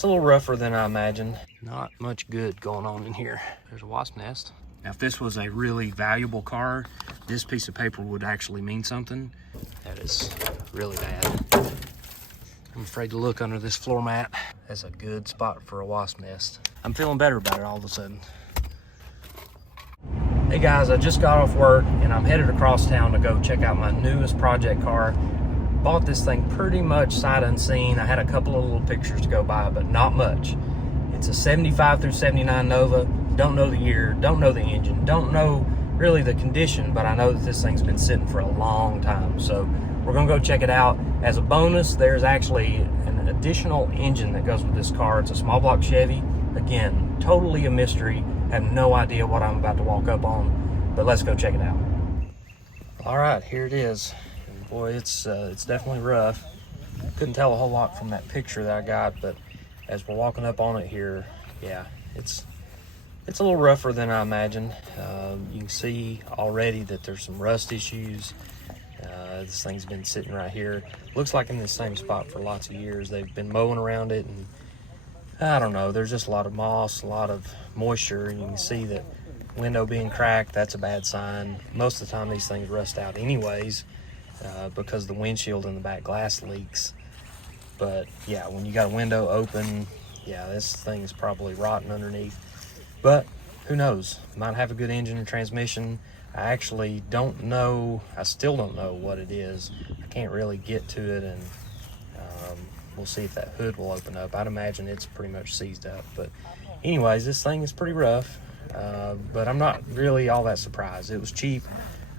it's a little rougher than I imagined. Not much good going on in here. There's a wasp nest. Now, if this was a really valuable car, this piece of paper would actually mean something. That is really bad. I'm afraid to look under this floor mat. That's a good spot for a wasp nest. I'm feeling better about it all of a sudden. Hey guys, I just got off work and I'm headed across town to go check out my newest project car. Bought this thing pretty much sight unseen. I had a couple of little pictures to go by, but not much. It's a 75 through 79 Nova. Don't know the year, don't know the engine, don't know really the condition, but I know that this thing's been sitting for a long time. So we're gonna go check it out. As a bonus, there's actually an additional engine that goes with this car. It's a small block Chevy. Again, totally a mystery. Have no idea what I'm about to walk up on, but let's go check it out. All right, here it is. And boy, it's definitely rough. Couldn't tell a whole lot from that picture that I got, but as we're walking up on it here, yeah, it's a little rougher than I imagined. You can see already that there's some rust issues. This thing's been sitting right here. Looks like in the same spot for lots of years. They've been mowing around it, and I don't know, there's just a lot of moss, a lot of moisture, and you can see that window being cracked, that's a bad sign. Most of the time these things rust out anyways, because the windshield and the back glass leaks. But yeah, when you got a window open, yeah, this thing is probably rotten underneath. But who knows, might have a good engine and transmission. I actually don't know, I still don't know what it is. I can't really get to it, and we'll see if that hood will open up. I'd imagine it's pretty much seized up. But anyways, this thing is pretty rough, but I'm not really all that surprised. It was cheap.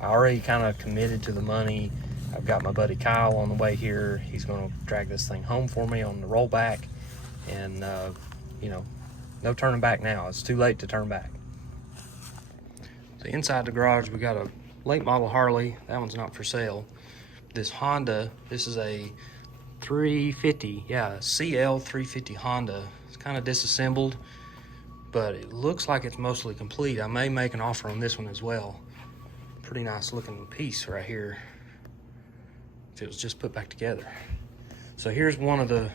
I already kind of committed to the money. I've got my buddy Cowl on the way here. He's going to drag this thing home for me on the rollback, and you know, no turning back now. It's too late to turn back. So inside the garage, we got a late model Harley. That one's not for sale. This Honda, this is a 350, yeah, CL350 Honda. It's kind of disassembled, but it looks like it's mostly complete. I may make an offer on this one as well. Pretty nice looking piece right here, if it was just put back together. So here's one of the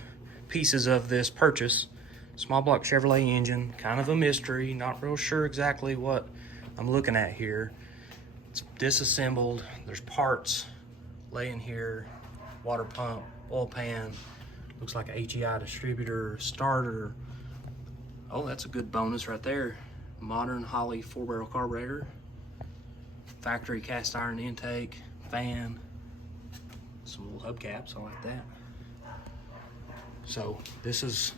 pieces of this purchase. Small block Chevrolet engine, kind of a mystery, not real sure exactly what I'm looking at here. It's disassembled, there's parts laying here, water pump, oil pan, looks like a HEI distributor, starter. Oh, that's a good bonus right there. Modern Holley 4-barrel carburetor, factory cast iron intake, fan, some little hubcaps, I like that. So this is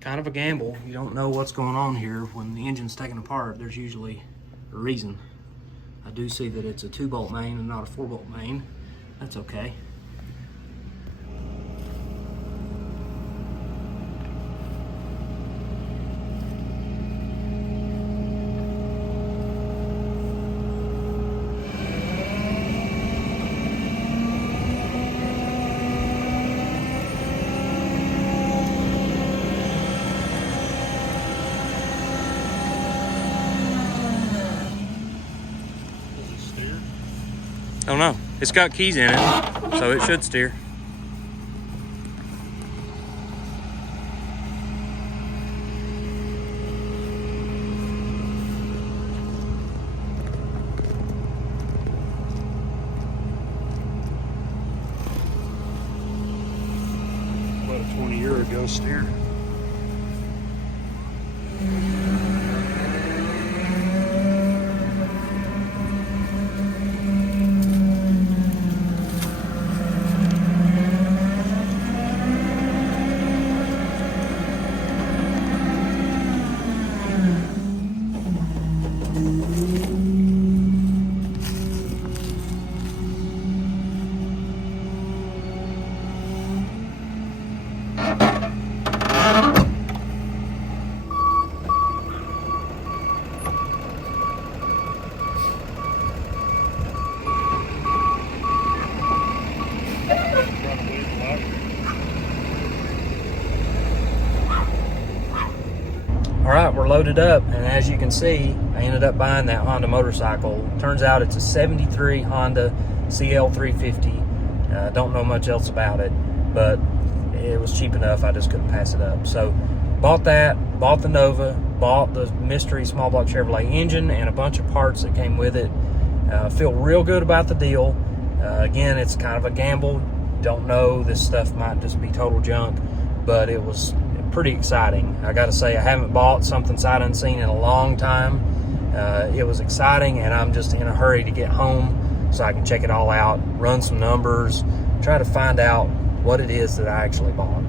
kind of a gamble. You don't know what's going on here. When the engine's taken apart, there's usually a reason. I do see that it's a 2-bolt main and not a 4-bolt main. That's okay. I don't know. It's got keys in it, so it should steer. What a 20-year ago steer. All right, we're loaded up, and as you can see, I ended up buying that Honda motorcycle. Turns out it's a 73 Honda CL350. Don't know much else about it, but it was cheap enough, I just couldn't pass it up. So bought that, bought the Nova, bought the mystery small block Chevrolet engine and a bunch of parts that came with it. Feel real good about the deal. Again, it's kind of a gamble. Don't know, this stuff might just be total junk, but it was pretty exciting. I gotta say, I haven't bought something sight unseen in a long time. It was exciting, and I'm just in a hurry to get home so I can check it all out, run some numbers, try to find out what it is that I actually bought.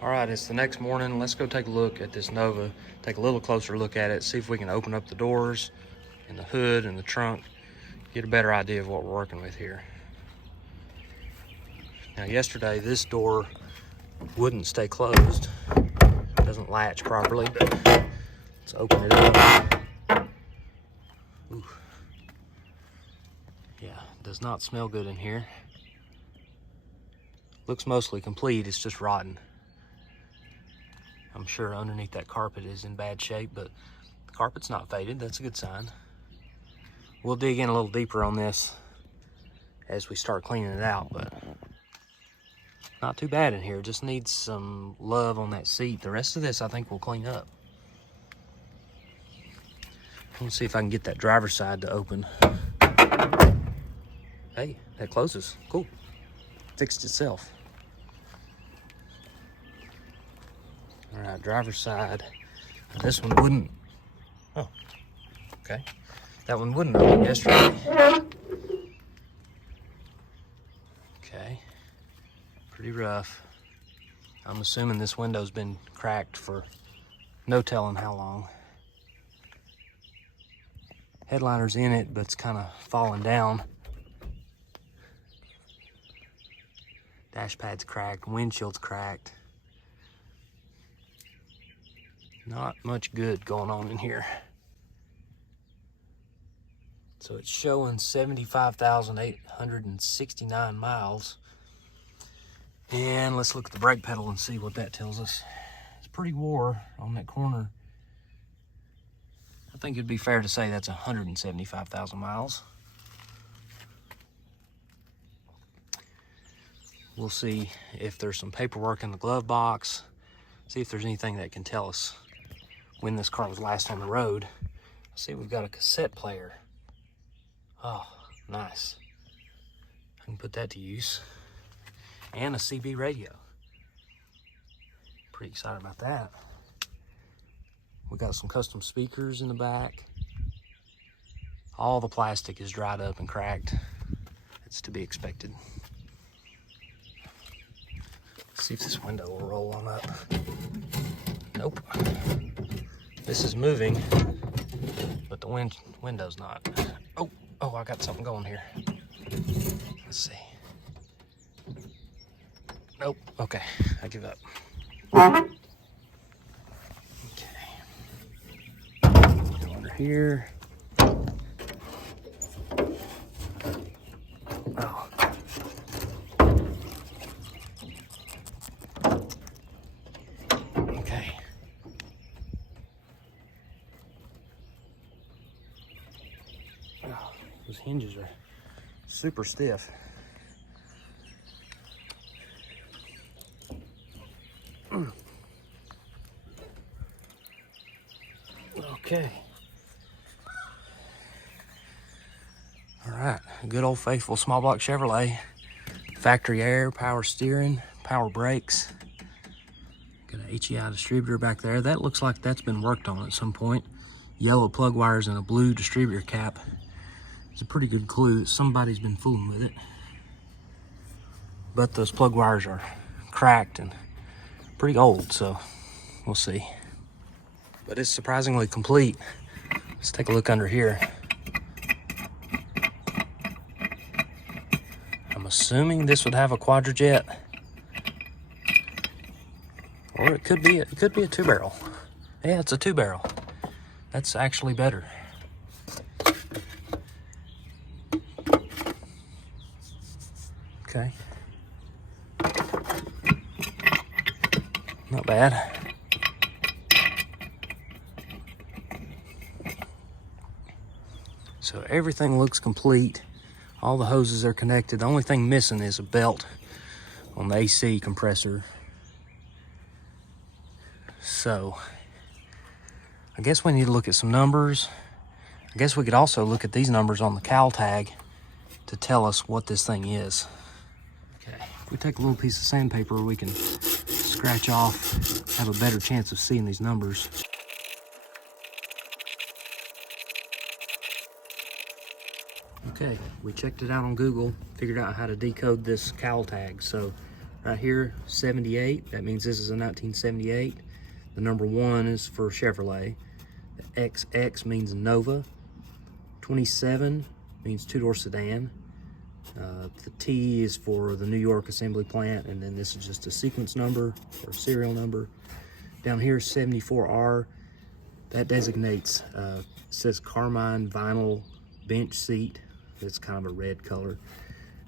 All right, it's the next morning. Let's go take a look at this Nova, take a little closer look at it, see if we can open up the doors and the hood and the trunk, get a better idea of what we're working with here. Now, yesterday, this door wouldn't stay closed. It doesn't latch properly. Let's open it up. Ooh. Yeah, does not smell good in here. Looks mostly complete, it's just rotten. I'm sure underneath that carpet is in bad shape, but the carpet's not faded. That's a good sign. We'll dig in a little deeper on this as we start cleaning it out, but not too bad in here. Just needs some love on that seat. The rest of this I think we'll clean up. Let's see if I can get that driver's side to open. Hey, that closes. Cool. Fixed itself. All right, driver's side. This one wouldn't. Oh, okay. That one wouldn't open yesterday. Okay, pretty rough. I'm assuming this window's been cracked for no telling how long. Headliner's in it, but it's kind of falling down. Dash pad's cracked, windshield's cracked. Not much good going on in here. So it's showing 75,869 miles. And let's look at the brake pedal and see what that tells us. It's pretty wore on that corner. I think it'd be fair to say that's 175,000 miles. We'll see if there's some paperwork in the glove box. See if there's anything that can tell us when this car was last on the road. See, we've got a cassette player. Oh, nice. I can put that to use. And a CB radio. Pretty excited about that. We got some custom speakers in the back. All the plastic is dried up and cracked. It's to be expected. Let's see if this window will roll on up. Nope. This is moving, but the window's not. Oh, I got something going here. Let's see. Nope, okay, I give up. Okay. Go under here. Oh. Okay. Oh, those hinges are super stiff. Okay. All right, good old faithful small block Chevrolet. Factory air, power steering, power brakes. Got an HEI distributor back there. That looks like that's been worked on at some point. Yellow plug wires and a blue distributor cap. It's a pretty good clue that somebody's been fooling with it. But those plug wires are cracked and pretty old, so we'll see. But it's surprisingly complete. Let's take a look under here. assuming this would have a quadrajet, or it could be a 2-barrel. Yeah, it's a 2-barrel. That's actually better. Okay. Not bad. So everything looks complete. All the hoses are connected. The only thing missing is a belt on the AC compressor. So I guess we need to look at some numbers. I guess we could also look at these numbers on the Cowl tag to tell us what this thing is. Okay, if we take a little piece of sandpaper, we can scratch off, have a better chance of seeing these numbers. Okay, we checked it out on Google, figured out how to decode this Cowl tag. So right here, 78, that means this is a 1978. The number 1 is for Chevrolet. The XX means Nova. 27 means 2-door sedan. The T is for the New York assembly plant, and then this is just a sequence number or serial number. Down here, 74R, that designates, says Carmine vinyl bench seat. It's kind of a red color.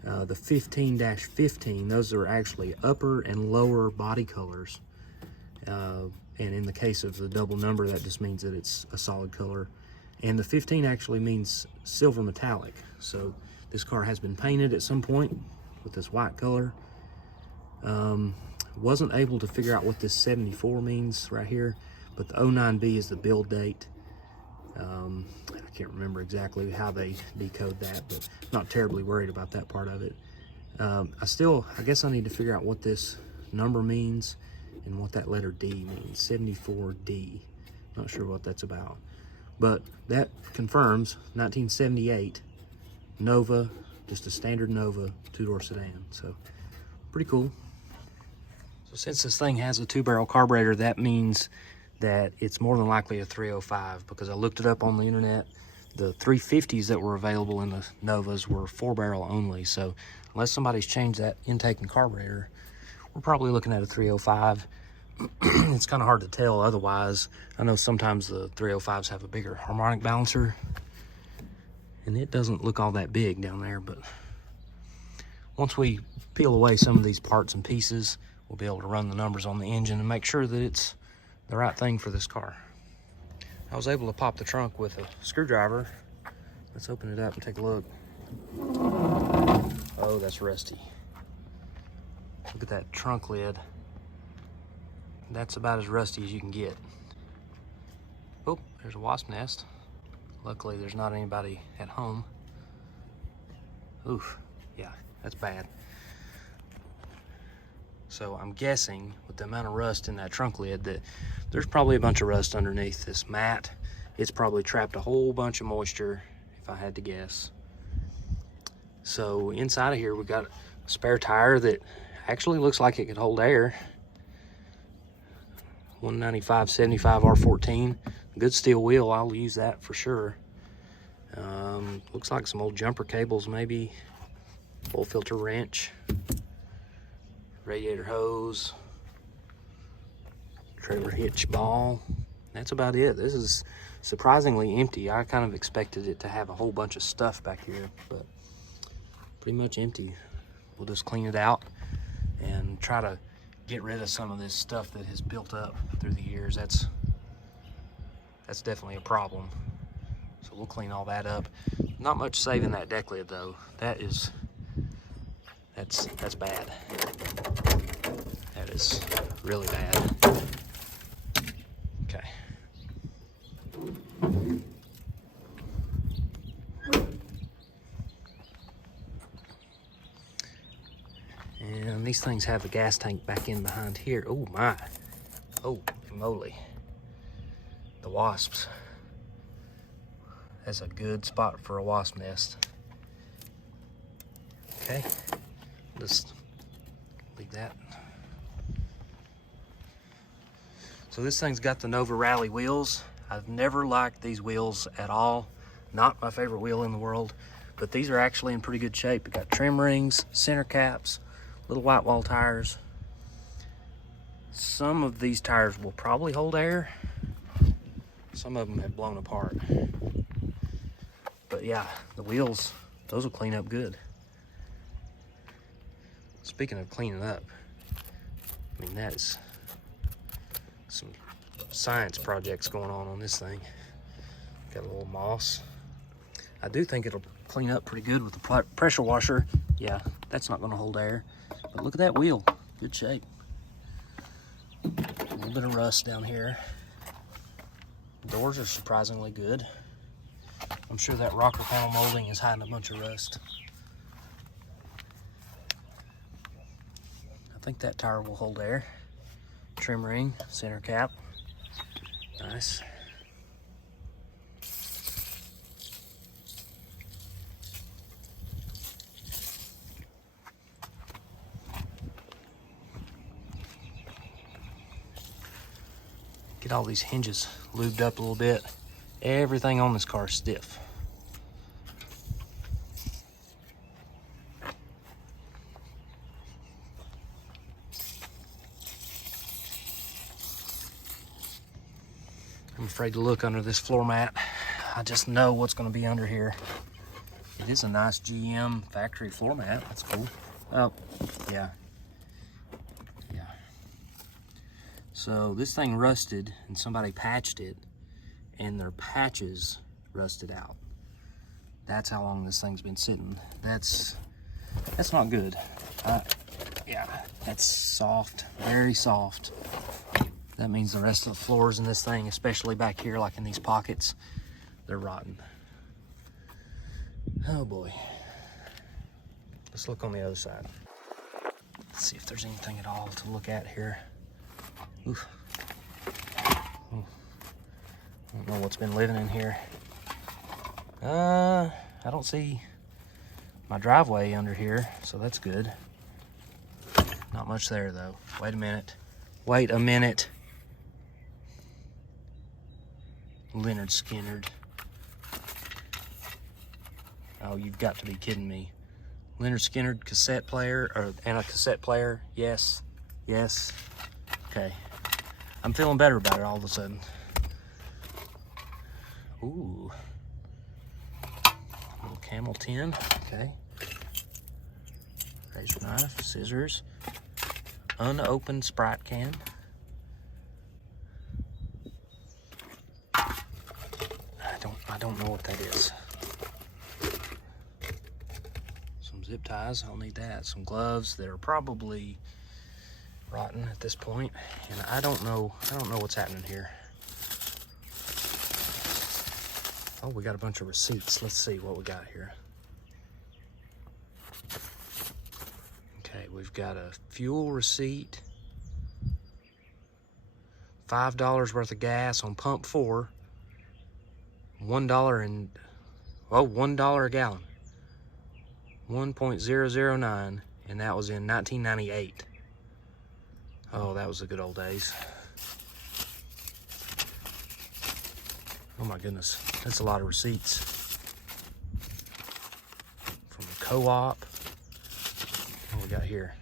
The 15-15, those are actually upper and lower body colors. And in the case of the double number, that just means that it's a solid color. And the 15 actually means silver metallic. So this car has been painted at some point with this white color. Wasn't able to figure out what this 74 means right here, but the 09B is the build date. I can't remember exactly how they decode that, but not terribly worried about that part of it. I guess I need to figure out what this number means and what that letter D means, 74D. Not sure what that's about. But that confirms 1978 Nova, just a standard Nova 2-door sedan. So pretty cool. So since this thing has a 2-barrel carburetor, that means that it's more than likely a 305, because I looked it up on the internet. The 350s that were available in the Novas were 4-barrel only. So unless somebody's changed that intake and carburetor, we're probably looking at a 305. It's kind of hard to tell otherwise. I know sometimes the 305s have a bigger harmonic balancer, and it doesn't look all that big down there, but once we peel away some of these parts and pieces, we'll be able to run the numbers on the engine and make sure that it's the right thing for this car. I was able to pop the trunk with a screwdriver. Let's open it up and take a look. Oh, that's rusty. Look at that trunk lid. That's about as rusty as you can get. Oh, there's a wasp nest. Luckily, there's not anybody at home. Oof, yeah, that's bad. So I'm guessing with the amount of rust in that trunk lid that there's probably a bunch of rust underneath this mat. It's probably trapped a whole bunch of moisture, if I had to guess. So inside of here, we've got a spare tire that actually looks like it could hold air. 195/75 R14, good steel wheel. I'll use that for sure. Looks like some old jumper cables, maybe. Oil filter wrench, radiator hose, trailer hitch ball. That's about it. This is surprisingly empty. I kind of expected it to have a whole bunch of stuff back here, but pretty much empty. We'll just clean it out and try to get rid of some of this stuff that has built up through the years. That's definitely a problem. So we'll clean all that up. Not much saving that deck lid though. That's bad. That is really bad. Okay. And these things have the gas tank back in behind here. Oh my. Oh moly. The wasps. That's a good spot for a wasp nest. Okay. Just leave that. So this thing's got the Nova Rallye wheels. I've never liked these wheels at all. Not my favorite wheel in the world, but these are actually in pretty good shape. We got trim rings, center caps, little white wall tires. Some of these tires will probably hold air. Some of them have blown apart. But yeah, the wheels, those will clean up good. Speaking of cleaning up, I mean, that is some science projects going on this thing. Got a little moss. I do think it'll clean up pretty good with the pressure washer. Yeah, that's not gonna hold air. But look at that wheel, good shape. A little bit of rust down here. Doors are surprisingly good. I'm sure that rocker panel molding is hiding a bunch of rust. I think that tire will hold air. Trim ring, center cap, nice. Get all these hinges lubed up a little bit. Everything on this car is stiff. I'm afraid to look under this floor mat. I just know what's going to be under here. It is a nice GM factory floor mat. That's cool. Oh, yeah. Yeah. So this thing rusted and somebody patched it and their patches rusted out. That's how long this thing's been sitting. That's not good. Yeah, that's soft, very soft. That means the rest of the floors in this thing, especially back here, like in these pockets, they're rotten. Oh boy. Let's look on the other side. Let's see if there's anything at all to look at here. Oof. Oh. I don't know what's been living in here. I don't see my driveway under here, so that's good. Not much there though. Wait a minute. Wait a minute. Lynyrd Skynyrd. Oh, you've got to be kidding me. Lynyrd Skynyrd cassette player, and a cassette player. Yes, yes. Okay. I'm feeling better about it all of a sudden. Ooh. A little camel tin, okay. Razor knife, scissors, unopened Sprite can. I don't know what that is. Some zip ties, I'll need that. Some gloves that are probably rotten at this point, and I don't know what's happening here. Oh, we got a bunch of receipts. Let's see what we got here. Okay, we've got a fuel receipt, $5 worth of gas on pump 4, $1 a gallon, 1.009, and that was in 1998. Oh, that was the good old days. Oh my goodness, that's a lot of receipts. From the co-op. What we got here?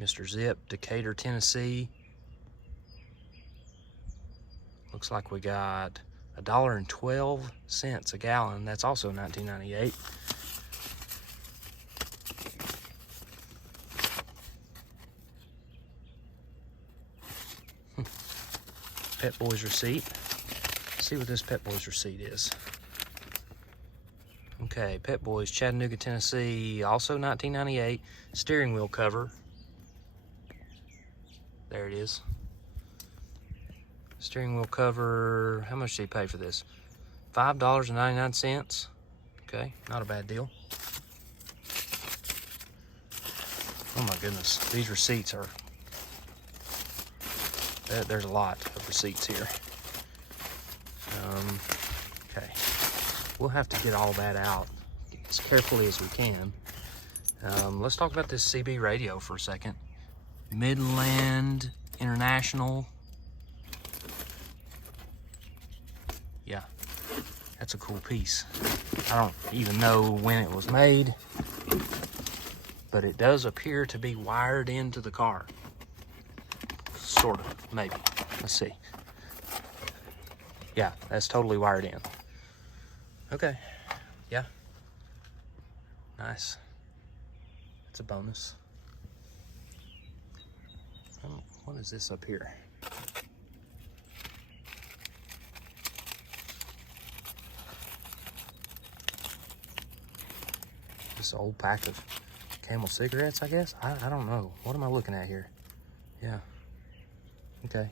Mr. Zip, Decode, Tennessee. Looks like we got $1.12 a gallon. That's also 1998. Pet Boys receipt. Let's see what this Pet Boys receipt is. Okay, Pet Boys, Chattanooga, Tennessee, also 1998. Steering wheel cover. There it is. Steering wheel cover, how much did he pay for this? $5.99. Okay, not a bad deal. Oh my goodness, these receipts are, there's a lot of receipts here. Okay, we'll have to get all that out as carefully as we can. Let's talk about this CB radio for a second. Midland International. Yeah, That's a cool piece. I don't even know when it was made, but it does appear to be wired into the car. Sort of, maybe. Let's see. Yeah, that's totally wired in. Okay, yeah. Nice. It's a bonus. What is this up here? This old pack of Camel cigarettes, I guess? I don't know. What am I looking at here? Yeah. Okay.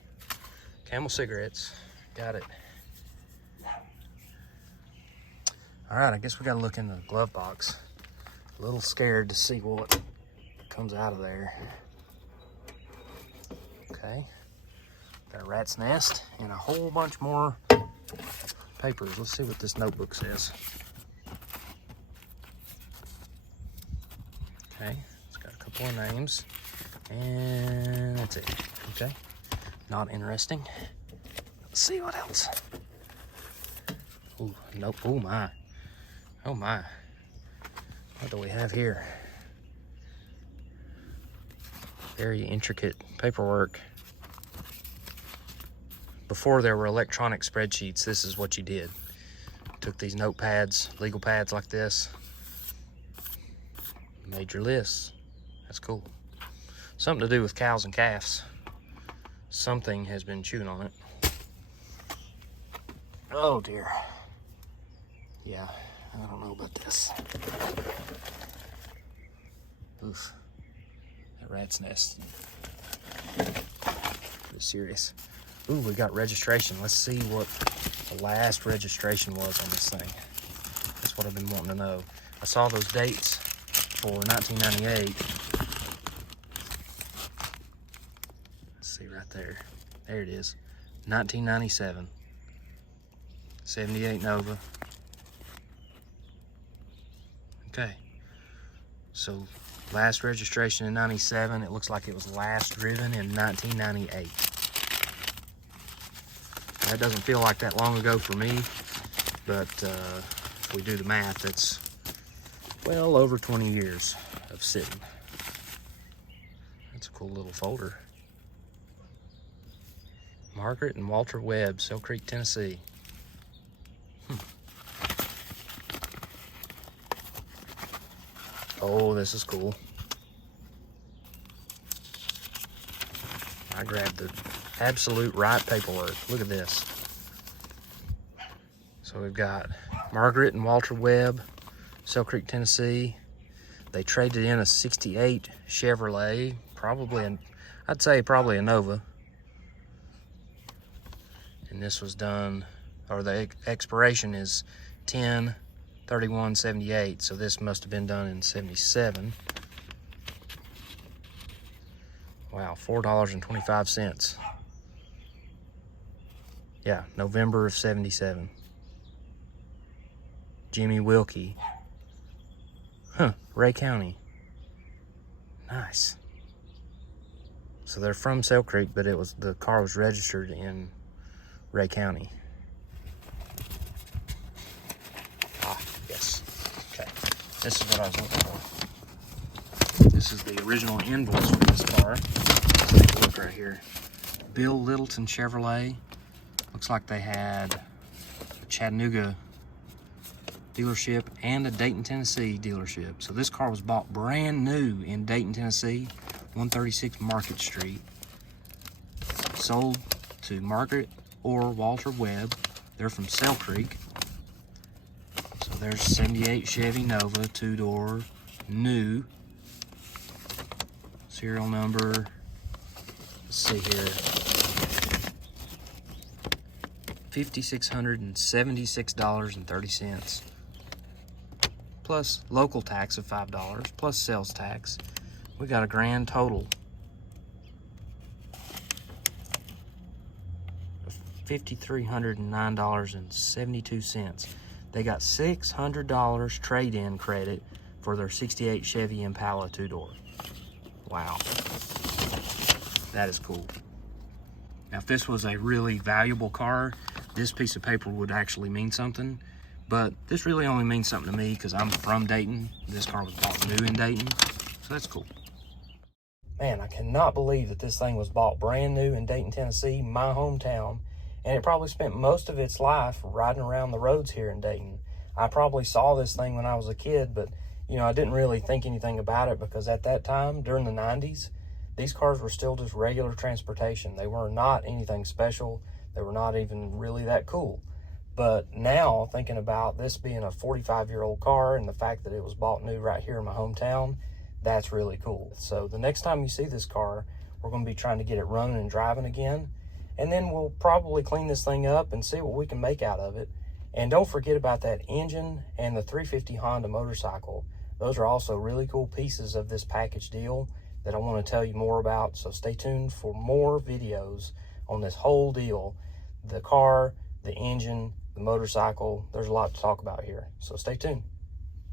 Camel cigarettes. Got it. All right, I guess we gotta look in the glove box. A little scared to see what comes out of there. Okay. Got a rat's nest and a whole bunch more papers. Let's see what this notebook says. Okay, it's got a couple of names, and that's it. Okay, not interesting. Let's see what else. Ooh, nope. Oh my. Oh my. What do we have here? Very intricate paperwork. Before there were electronic spreadsheets, this is what you did. Took these notepads, legal pads like this, made your lists. That's cool. Something to do with cows and calves. Something has been chewing on it. Oh dear. Yeah, I don't know about this. Oof. That rat's nest. Pretty serious. Ooh, we got registration. Let's see what the last registration was on this thing. That's what I've been wanting to know. I saw those dates for 1998. Let's see right there. There it is. 1997. 78 Nova. Okay. So last registration in 97. It looks like it was last driven in 1998. That doesn't feel like that long ago for me, but if we do the math, that's well over 20 years of sitting. That's a cool little folder. Margaret and Walter Webb, Sell Creek, Tennessee. Oh, this is cool. I grabbed the absolute right paperwork. Look at this. So we've got Margaret and Walter Webb, Sell Creek, Tennessee. They traded in a 68 Chevrolet, I'd say probably a Nova. And this was done, or the expiration is 10/31/78, so this must have been done in 77. Wow, $4.25. Yeah, November of 77. Jimmy Wilkie. Huh, Ray County. Nice. So they're from Sell Creek, but the car was registered in Ray County. Ah, yes. Okay. This is what I was looking for. This is the original invoice for this car. Let's take a look right here. Bill Littleton Chevrolet. Looks like they had a Chattanooga dealership and a Dayton, Tennessee dealership. So this car was bought brand new in Dayton, Tennessee, 136 Market Street. Sold to Margaret or Walter Webb. They're from Sell Creek. So there's 78 Chevy Nova, 2-door, new. Serial number, let's see here, $5,676.30. Plus local tax of $5, plus sales tax. We got a grand total of $5,309.72. They got $600 trade-in credit for their 68 Chevy Impala 2-door. Wow, that is cool. Now, if this was a really valuable car, this piece of paper would actually mean something. But this really only means something to me because I'm from Dayton. This car was bought new in Dayton, so that's cool. Man, I cannot believe that this thing was bought brand new in Dayton, Tennessee, my hometown, and it probably spent most of its life riding around the roads here in Dayton. I probably saw this thing when I was a kid, but you know, I didn't really think anything about it because at that time, during the 90s, these cars were still just regular transportation. They were not anything special. They were not even really that cool. But now, thinking about this being a 45-year-old car and the fact that it was bought new right here in my hometown, that's really cool. So the next time you see this car, we're going to be trying to get it running and driving again. And then we'll probably clean this thing up and see what we can make out of it. And don't forget about that engine and the 350 Honda motorcycle. Those are also really cool pieces of this package deal that I want to tell you more about. So stay tuned for more videos on this whole deal. The car, the engine, the motorcycle, there's a lot to talk about here. So stay tuned.